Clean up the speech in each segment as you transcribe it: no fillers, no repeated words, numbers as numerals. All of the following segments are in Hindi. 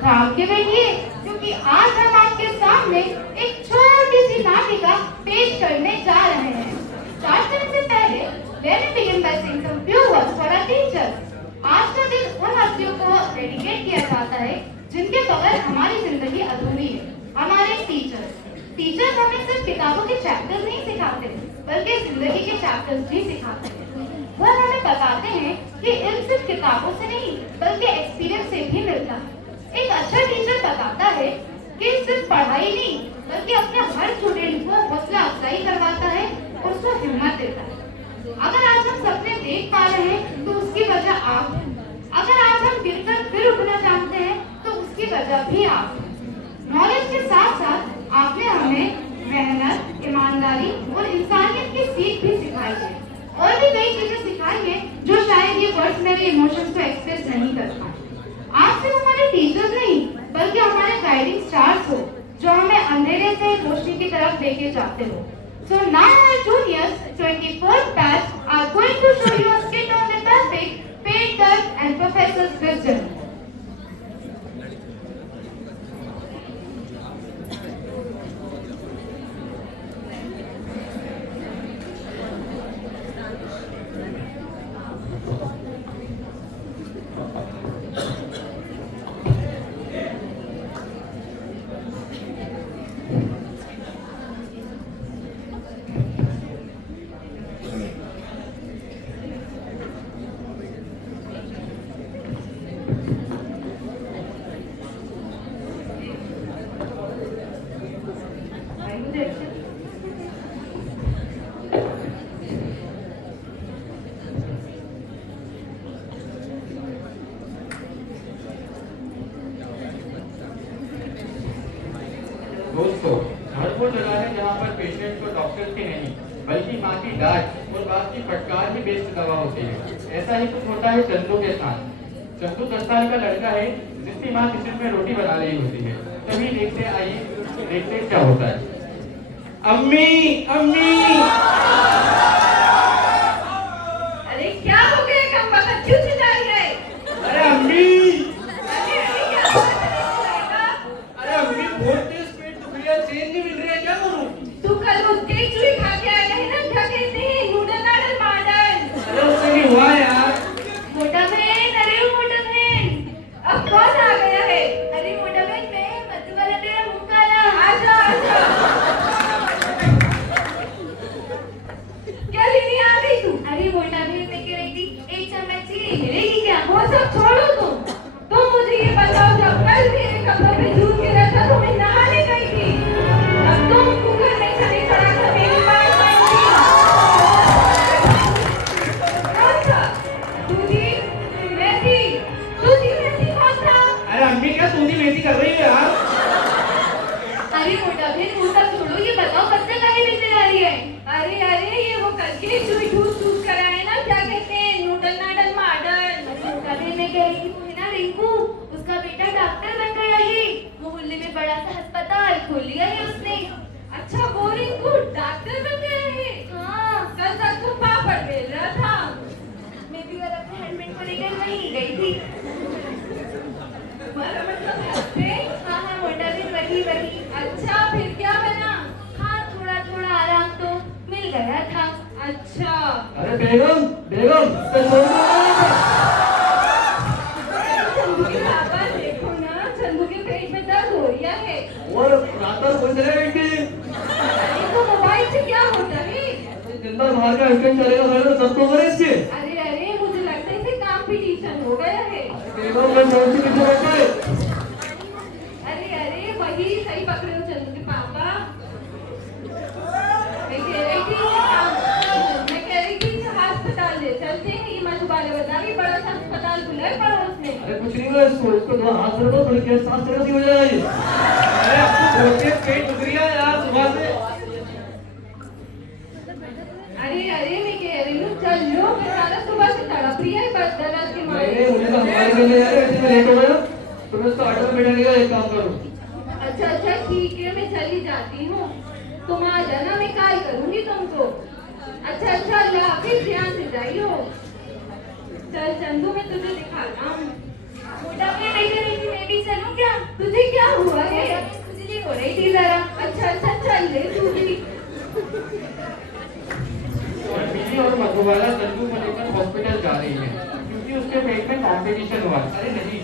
काम के बैठिए, क्योंकि आज हम आपके सामने एक छोटी सी नाटिका पेश करने जा रहे हैं। स्टार्ट करने से पहले let me begin by saying some few words for our teachers. आज का दिन उन हस्तियों को डेडिकेट किया जाता है जिनके बगैर हमारी जिंदगी अधूरी है। हमारे टीचर्स हमें सिर्फ किताबों के चैप्टर्स नहीं सिखाते, बल्कि जिंदगी के चैप्टर्स भी सिखाते हैं। वो हमें बताते हैं कि इल्म सिर्फ किताबों से नहीं, बल्कि एक्सपीरियंस से भी मिलता है। एक अच्छा टीचर बताता है कि सिर्फ पढ़ाई नहीं, बल्कि अपने हर स्टूडेंट को हौसला अफजाई करवाता है और उसको हिम्मत देता है। अगर आज हम सपने देख पा रहे हैं तो उसकी वजह आप है। अगर आज हम गिरकर फिर उठना चाहते हैं तो उसकी वजह भी आप है। नॉलेज के साथ साथ आपने हमें मेहनत, ईमानदारी और इंसानियत की सीख भी सिखाई है। और भी कई चीजें सिखाई है जो शायद ये वर्ड्स मेरे इमोशंस को एक्सप्रेस नहीं कर पाए। आप सिर्फ हमारे टीचर्स नहीं, बल्कि हमारे गाइडिंग स्टार्स हो, जो हमें अंधेरे से रोशनी की तरफ लेके जाते हो। So now our juniors, 24th batch, are going to show you a skit on the topic Paid Dirt and Professor's Wisdom. दोस्तों, घर वो जगह है जहाँ पर पेशेंट को डॉक्टर की नहीं, बल्कि माँ की डांट और बाप की फटकार ही बेस्ट दवा होती है। ऐसा ही कुछ होता है चंदू के साथ। चंदू 10 साल का लड़का है जिसकी माँ किचन में रोटी बना रही होती है। तभी देखते क्या होता है। अम्मी अम्मी, अरे क्या हो गया, कम वक्त क्यों चिल्ला रही है? अरे अम्मी, अरे अम्मी बहुत तेज पेट दुख रही है, चैन नहीं मिल रही है, क्या करूं? तू कल वो केक चूरी खा के आया है ना, क्या कहते हैं, नूडल नाडल माडल। अरे उससे नहीं हुआ यार। मोटा बहन, अरे मोटा बहन, अब कौन आ गया है? अरे मोटा बहन, मैं मधु वाला तेरा मुंह काला। आजा आजा। क्या लेने आ गई तू? अरे मोटा बहन, मैं कह रही थी एक चम्मच चीनी मिलेगी क्या? वो सब छोड़ो तुम मुझे ये बताओ, जब कल मेरे कपड़ों पे दूध गिरा था तो मैं नहाने गई थी, अब तुम कुकर में छड़ी चढ़ाकर मेरी बात मानती। कौन था? दूधी मेथी कौन था? अरे अम्मी, क्या दूधी मेथी कर रही है यार? अरे मोटा बहन, वो सब छोड़ो, ये बताओ बच्चा काहे लेने जा रही है? अरे ये वो कल के चूई ठूस कर आए ना, क्या कहते हैं, नूडल नाडल माडल। मोटा बहन, मैं कह रही थी ना रिंकू, उसका बेटा डॉक्टर बन गया है, मोहल्ले में बड़ा सा अस्पताल खोल लिया है उसने। अच्छा, वो रिंकू डॉक्टर बन गया है? हाँ, कल तक तो पापड़ बेल रहा था। मैं भी और अपने हस्बैंड को लेकर वहीं गई थी। तुम्हारा मतलब हस्बैंड? हाँ मोटा बहन, वही। अच्छा, फिर क्या बना? हाँ, थोड़ा आराम तो मिल गया था। अच्छा। अरे बेगम तो छोड़ दो। चंदू के पापा देखो ना, चंदू के पेट में दर्द हो रहा है। और रात भर घुस रहे बेटी। अरे तो मोबाइल से क्या होता है? जिंदा बाहर का स्कैन चलेगा तो सब तो करे इसके। अरे मुझे लगता है इसे कंपटीशन हो गया है। बेगम मैं कौन सी पीछे बैठा है? अरे वही सही पकड़े हो चंदू के पापा। मैं कह रही थी अस्पताल ले चलते हैं, ये मधुबाला बता रही, बड़ा सा अस्पताल खुला है पड़ोस में। अरे कुछ नहीं हुआ इसको थोड़ा हाथ रखो, थोड़ी केस सांस चढ़ा दी हो जाएगी। अरे आपको बहुत तेज पेट दुख रही है यार सुबह से। अरे मैं कह रही हूँ चल लो, बेचारा सुबह से तड़प रही है बस दर्द के मारे। नहीं मुझे तो हमारे के लिए यार ऐसे में लेट हो गया, तो मैं उसको ऑटो में बैठाने का एक काम करूँ। अच्छा ठीक है, मैं चली जाती हूँ, तुम आ जाना, मैं कॉल करूंगी तुमको। अच्छा अल्लाह हाफिज, ध्यान से जाइयो। चल चंदू, मैं तुझे दिखाता हूँ। मोटा मैं बैठे रही थी, मैं भी चलूं क्या? रही थी जरा। अच्छा चल ले तू भी। शर्मिली और मधुबाला चंदू को लेकर हॉस्पिटल जा रही है क्योंकि उसके पेट में कॉम्पिटिशन हुआ है। अरे नहीं,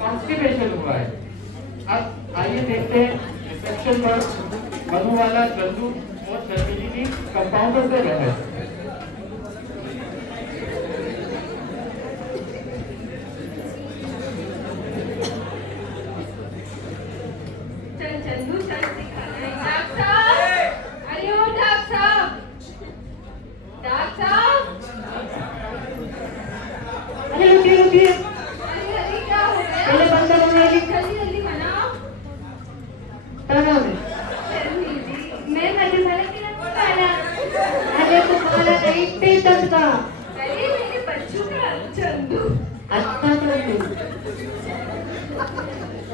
कॉन्स्टिपेशन हुआ है। अब आइए देखते हैं रिसेप्शन पर मधुबाला, चंदू और शर्मिली की कंपाउंडर से बहस। चल चंदू चल दिखाना है। डॉक्टर साहब, अरे ओ डॉक्टर साहब, डॉक्टर साहब। अरे रुकिए, अरे क्या हो गया? पहले बंदा बनाइए। जल्दी बनाओ। क्या नाम है? शर्मिली जी, मैं मधुबाला की मधुबाला। अरे तुम्हारा नहीं, पेटन का। अरे मेरे बच्चों का चंदू। अच्छा चंदू,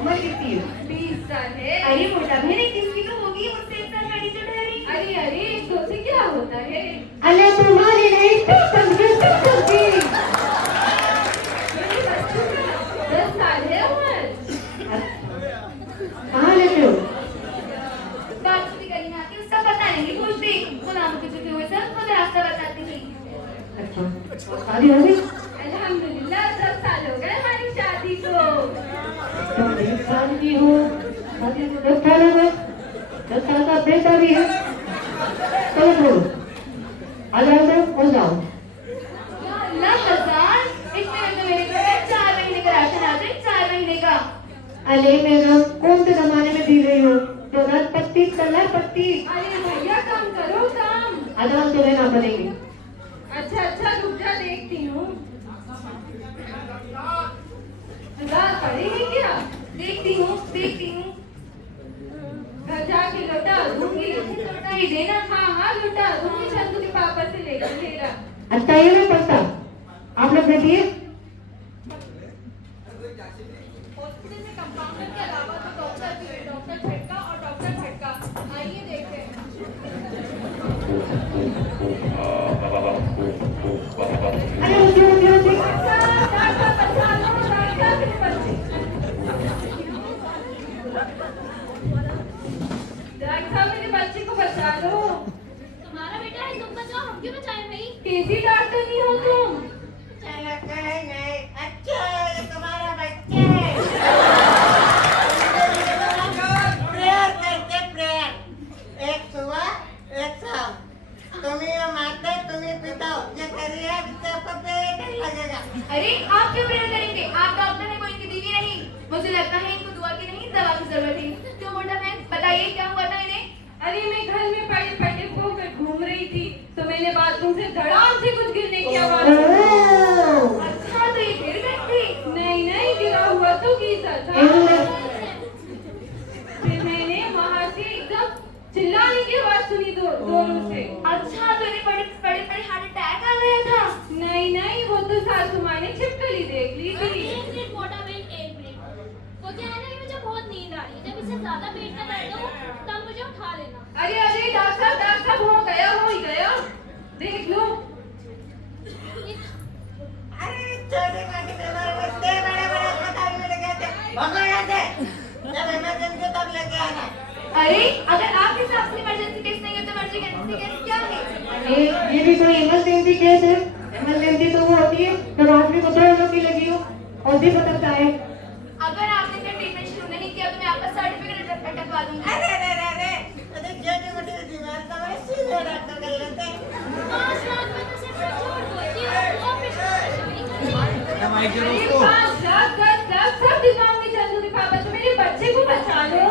उम्र कितनी है? 20 साल है। अरे मोटा बहन 21 की तो होगी, मुझसे 1 साल बड़ी तो ठहरी। अरे इसको से क्या होता है? अरे तुम्हारी नहीं, पेटन की, पेटन की। मेरे बच्चों का 10 साल है उम्र। कहाँ लेते हो? बात भी करनी आती, उसका पता नहीं पूछती। वो नाम के चुके हुए सब खुद रास्ता बताती थी। अच्छा, और शादी हो गई? अल्हम्दुलिल्लाह 10 साल हो गए हमारी शादी को। तुम 20 साल की हो, शादी को 10 साल हो गए। 10 साल का बेटा भी है। चलो बोलो, आ जाओ तो हो जाओ। या अल्लाह फजान, इतने में तो मेरे घर में 4 महीने का राशन आ जाए, 4 महीने का। अरे मैडम, कौन से जमाने में दी गई हो? जो रात पत्ती कलर पत्ती। अरे भैया काम करो काम। आराम से लेना पड़ेगी। अच्छा रुक जा देखती हूँ। रात पड़ी है क्या? देखती हूँ। घर जाके लौटा दूंगी। लौटा ही देना। हाँ लौटा दूंगी। चंदू के पापा से लेकर मेरा। अच्छा ये नहीं पड़ता, आप लोग बैठिए। हॉस्पिटल में कंपाउंडर के अलावा तो डॉक्टर भी है, डॉक्टर झटका और डॉक्टर झटका। आइए देखते हैं। अरे रुकिए। डॉक्टर बचा लो, डॉक्टर मेरे बच्चे। डॉक्टर मेरे बच्चे को बचा लो। तुम्हारा बेटा है, तुम बचाओ, हम क्यों बचाएं भाई? कैसी डॉक्टर नहीं हो तुम? अच्छा ये तुम्हारा बच्चा है। प्रेयर करते प्रेयर, एक सुबह एक शाम। तुम्ही माते तुम्ही पिताओ, ये करिए इससे आपको पेट लगेगा। अरे आप क्यों प्रेयर करेंगे? आप डॉक्टर हैं, कोई इनकी बीवी नहीं। मुझे लगता है इनको दुआ की नहीं, दवा की जरूरत है। क्यों मोटा बहन, बताइए क्या हुआ था इन्हें? अरे मैं घर में पड़े पड़े होकर घूम रही थी तो मैंने बाथरूम से धड़ाम से कुछ गिरने की आवाज सुनी। अच्छा तो ये गिर गई थी। नहीं गिरा हुआ तो गीजा था। फिर मैंने वहां से एकदम चिल्लाने की आवाज सुनी दोनों से। अच्छा तो इन्हें बड़े बड़े हार्ट अटैक आ गया था। नहीं वो तो सासू माँ ने छिपकली देख ली अरे थी। एक मिनट मोटा बहन, एक मिनट। वो क्या है ना कि मुझे बहुत नींद आ रही है, जब इससे ज्यादा पेट में दर्द हो तब मुझे उठा लेना। अरे डॉक्टर साहब हो ही गया देख लो। अरे छोटे मोटे बीमार बच्चे बड़े बड़े अस्पताल में लगे थे, भगो यहाँ से। जब इमरजेंसी तब लेके आना। अरे अगर आपके साथ इमरजेंसी केस नहीं है तो इमरजेंसी केस क्या है? अरे ये भी कोई इमरजेंसी केस है? इमरजेंसी तो वो होती है जब आदमी को दर्द की लगी हो और भी पता है। अगर आपने फिर ट्रीटमेंट शुरू नहीं किया तो मैं आपका सर्टिफिकेट अटकवा दूंगी। अरे छोटी मोटी बीमार तो मैं सीधे डॉक्टर कर लेते। 5 लाख में तो सिर्फ छोड़ दो, ये ऑपरेशन परेशानी करनी। अरे 5 लाख 10 लाख सब दिखाऊंगी चंदू के पापा, तो मेरे बच्चे को बचा लो।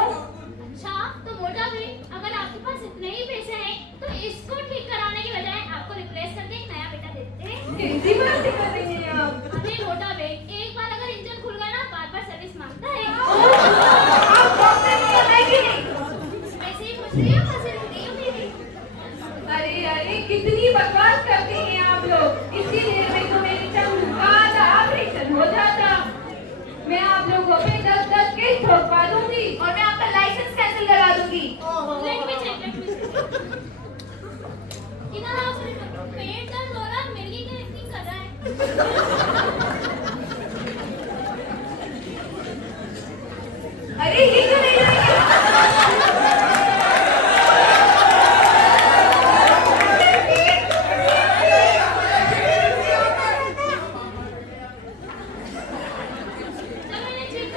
अच्छा तो मोटा बहन, अगर आपके पास इतने ही पैसे हैं तो इसको ठीक कराने की बजाय आपको रिप्लेस करके एक नया बेटा दे देते हैं। कैसी बातें कर रही हैं आप? अरे मोटा बहन, एक बार अगर इंजन खुल गया ना बार सर्विस मांगता है। आप डॉक्टर को है कि नहीं? वैसे ही पूछ रही हो, वैसे ही नहीं हो मेरी। अरे कितनी बकवास करते हैं आप लोग। इतनी देर में तो मेरी चंदू का आधा ऑपरेशन हो जाता।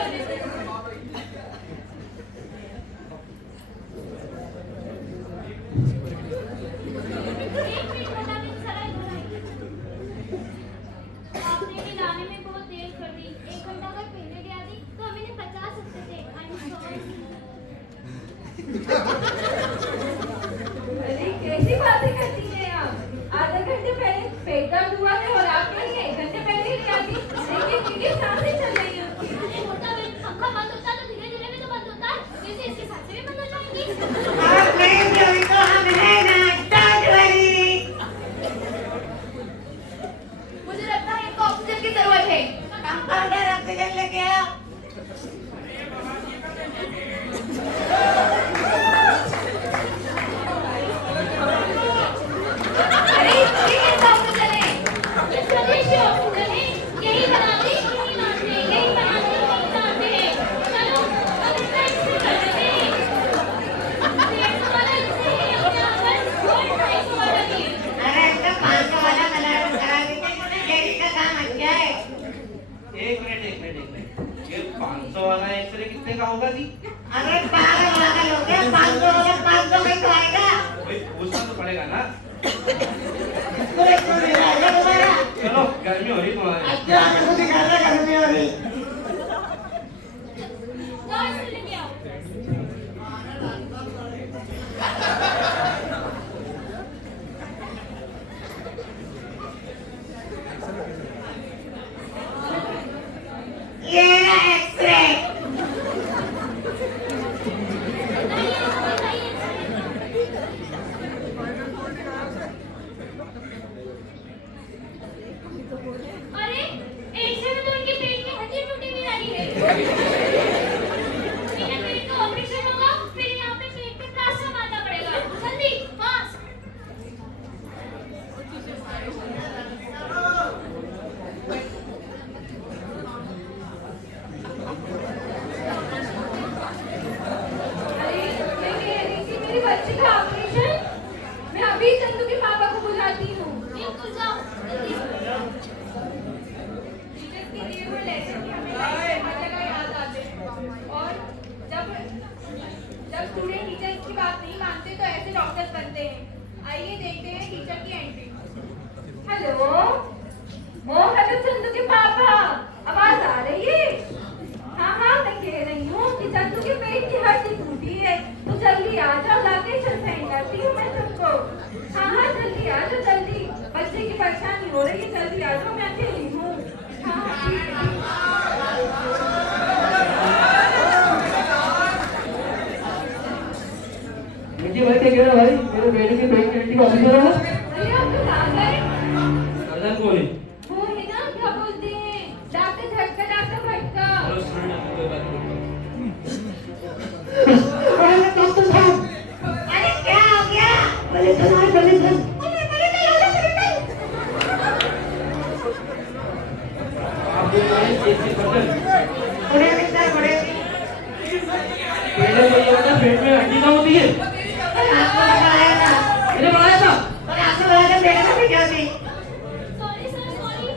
कर देते हैं। एक मिनट मोटा भी जरा इधर आइए। आपने इन्हें लाने में बहुत देर कर दी। 1 घंटा अगर पहले ले आती तो हम इन्हें बचा सकते थे। I am sorry. अरे कैसी बातें करती हैं आप? आधा घंटे पहले पेट दर्द हुआ है और आप कहीं 1 घंटे पहले ही आती। देखिए सांसें चल रही हैं उसकी। अरे मोटा भी पंखा बंद होता है तो धीरे धीरे भी तो बंद होता है। जैसे इसके सांसें भी बंद हो जाएंगी। और नहीं जोई तो हम है ना, डोंट वरी। मुझे लगता है इनको ऑक्सीजन की जरूरत है। कंपाउंडर ऑक्सीजन लेके आओ। अरे ये कैसा ऑक्सीजन है? ये स्वदेशी ऑक्सीजन है। यही बनाते यही लाते यही बनाते यही लाते हैं। चलो अब इसका एक्सरे कर लेते हैं। 150 वाला एक्सरे है अपने यहाँ पर और 250 वाला भी है। अरे इसका 500 वाला कलर करा देते हैं, डेरी का काम अच्छा है। एक मिनट ये 500 वाला एक्सरे कितने का होगा जी? अरे पागल वागल हो गया, 500 वाला 500 में तो आएगा। भाई पूछना तो पड़ेगा ना। पूरे पूरे आएगा तुम्हारा। चलो गर्मी हो रही तुम्हारी। अच्छा आपको दिखा रहा गर्मी हो रही। नर्स से लेके आओ। ये रहा एक्सरे। अरे एक्सरे में तो उनके पेट की हड्डी टूटी हुई आ रही है। इन्हें पेट का ऑपरेशन होगा फिर यहाँ पे पेट पे प्लास्टर मारना पड़ेगा। जल्दी फास्ट। अरे मैं कह रही थी मेरी बच्ची का ऑपरेशन। मैं अभी चंदू के पापा को बुलाती हूँ। बिल्कुल जाओ जल्दी। टीचर्स के लिए वो लेसन की हमें हर जगह याद आते हैं। और जब जब स्टूडेंट टीचर्स की बात नहीं मानते तो ऐसे डॉक्टर्स बनते हैं। आइए देखते हैं टीचर की एंट्री। हेलो हेलो चंदू के पापा, आवाज आ रही है? हाँ मैं कह रही हूँ कि चंदू के पेट की हड्डी टूटी है तो जल्दी आ जाओ, लोकेशन सेंड करती हूँ मैं तुमको। हाँ जल्दी आ जाओ जल्दी, बच्चे की परेशानी हो रही है, जल्दी आ जाओ, मैं अकेली हूँ। हाँ ठीक है। मुझे भाई क्या कह रहा भाई, मेरे बेटे की पेट की हड्डी का ऑपरेशन होगा। अरे आप तो कहाँ गए? सर्जन कौन है? वो है ना क्या बोलते हैं, डॉक्टर झटका, डॉक्टर भटका। चलो सुनो कोई बात नहीं। अरे डॉक्टर साहब, अरे क्या हो गया? पहले चल अरे मेरे को आप बोल रहे हैं एक सर्जन। बड़े मिस्टर बड़े। पहले तो ये बता पेट में हड्डी कहाँ होती है? आपको बताया था। मैंने बताया था। और आपको बताया था पेट में भी क्या थी? Sorry sir sorry.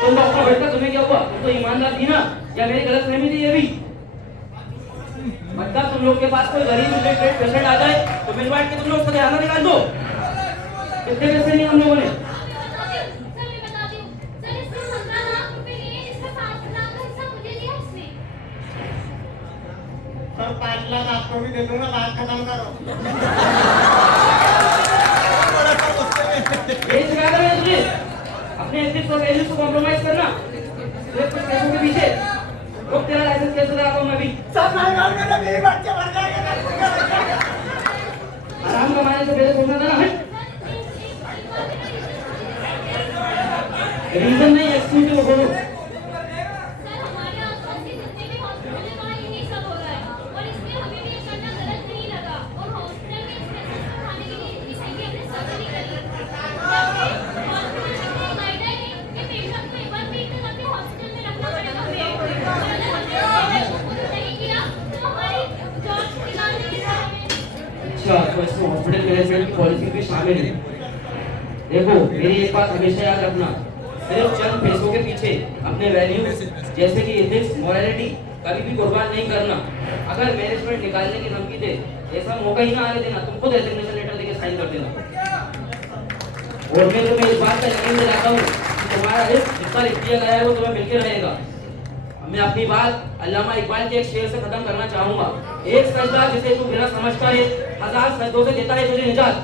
तुम डॉक्टर बैठा, तुम्हें क्या हुआ? तुम तो ईमानदार थी ना, या मेरी गलतफहमी थी ये भी? मतलब तुम लोग के पास कोई गरीब इलिटरेट पेशेंट आ जाए तो मिलवा के तुम लोग उसका ध्यान निकाल दो। कितने पैसे लिए हम लोगों ने? सर मैं बताती हूँ। सर इसने 15 लाख रुपए लिए, इसका 5 लाख का हिस्सा मुझे दिया इसने। सर 5 लाख आपको भी दे दूंगा, बात खत्म करो। ये सिखा कर तुझे अपने एथिक्स और वैल्यूज को कॉम्प्रोमाइज करना। सिर्फ कुछ पैसों के पीछे रुक, तेरा लाइसेंस कैसे लगाता हूँ मैं भी। सब मार कर मेरे बच्चे मर जाएंगे। आराम कमाने से पहले सोचना था ना। हट। रीजन नहीं, एक्सक्यूज को बोलो। सर हमारे आसपास के जितने भी हॉस्पिटल हैं वहाँ यही सब हो रहा है और इसलिए हमें भी ये करना गलत नहीं लगा और हॉस्पिटल में एक्सपेंसेस बढ़ाने के लिए इतनी महंगी हमने सर्जरी करी। जबकि हॉस्पिटल में गाइडलाइन है कि पेशेंट को एक बार पेट तक अपने हॉस्पिटल में रखना पड़ेगा पेट। और अगर हमने गाइडलाइन को पूरा नहीं किया तो हमारी जॉब निकाल देंगे सर हमें। अच्छा, तो इसमें हॉस्पिटल मैनेजमेंट की पॉलिसी भी शामिल है। देखो मेरी एक बात हमेशा याद रखना, सिर्फ चंद पैसों के पीछे अपने वैल्यूज जैसे कि एथिक्स, मोरालिटी कभी भी कुर्बान नहीं करना। अगर मैनेजमेंट निकालने की धमकी दे, ऐसा मौका ही ना आने देना, तुम खुद रेजिग्नेशन लेटर देके साइन कर देना। और मैं तुम्हें इस बात का यकीन दिलाता हूँ कि तुम्हारा रिस्क जितना लिख दिया गया है वो तुम्हें मिलकर रहेगा। मैं अपनी बात अल्लामा इकबाल के एक शेर से खत्म करना चाहूंगा। एक सजदा जिसे तू बिना समझता है, 1000 सजदों से देता है तुझे निजात।